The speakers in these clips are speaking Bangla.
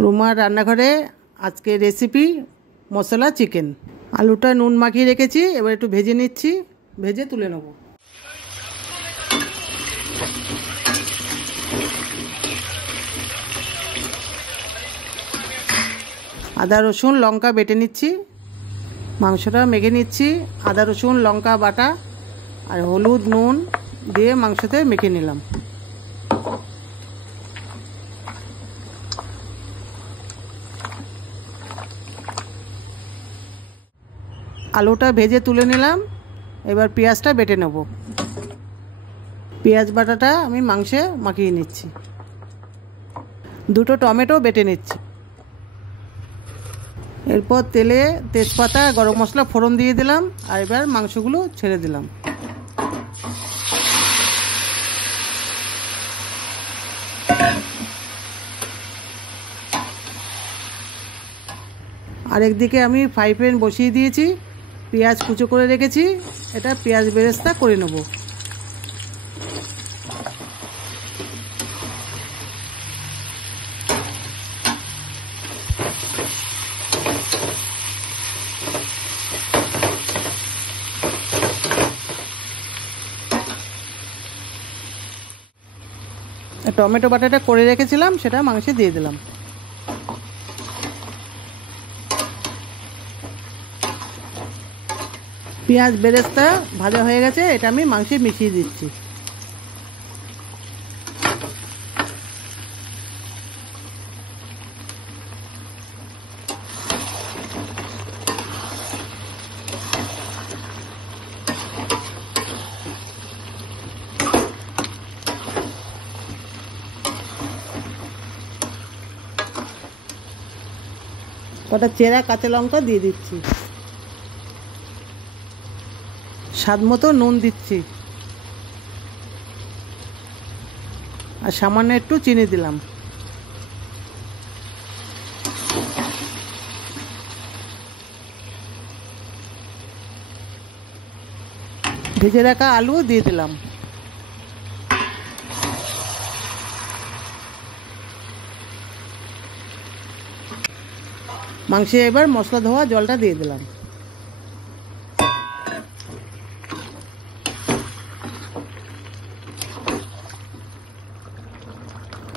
রুমার রান্নাঘরে আজকে রেসিপি মশলা চিকেন। আলুটা নুন মাখিয়ে রেখেছি, এবার একটু ভেজে নিচ্ছি, ভেজে তুলে নেব। আদা রসুন লঙ্কা বেটে নিচ্ছি, মাংসটা মেখে নিচ্ছি। আদা রসুন লঙ্কা বাটা আর হলুদ নুন দিয়ে মাংসতে মেখে নিলাম। আলুটা ভেজে তুলে নিলাম, এবার পেঁয়াজটা বেটে নেব। পেঁয়াজ বাটাটা আমি মাংসে মাখিয়ে নিচ্ছি। দুটো টমেটো বেটে নিচ্ছি। এরপর তেলে তেজপাতা গরম মশলা ফোড়ন দিয়ে দিলাম, আর এবার মাংসগুলো ছেড়ে দিলাম। আরেকদিকে আমি ফ্রাই প্যান বসিয়ে দিয়েছি, পেঁয়াজ কুচো করে রেখেছি, এটা পেঁয়াজ বেরেস্তা করে নেব। টমেটো বাটাটা করে রেখেছিলাম, সেটা মাংসে দিয়ে দিলাম। পেঁয়াজ বেরেস্তা ভাজা হয়ে গেছে, এটা আমি মাংসে মিশিয়ে দিচ্ছি। কটা চেরা কাঁচা লঙ্কা দিয়ে দিচ্ছি, স্বাদ মতো নুন দিচ্ছি, আর সামান্য একটু চিনি দিলাম। ভেজে রাখা আলু দিয়ে দিলাম। মাংসে এবার মশলা ধোয়া জলটা দিয়ে দিলাম।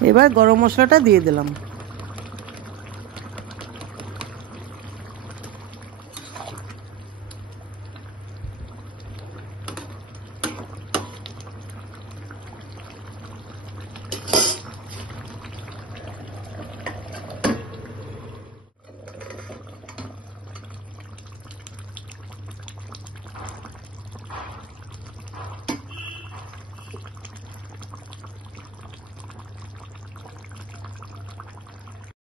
এবার গরম মশলাটা দিয়ে দিলাম।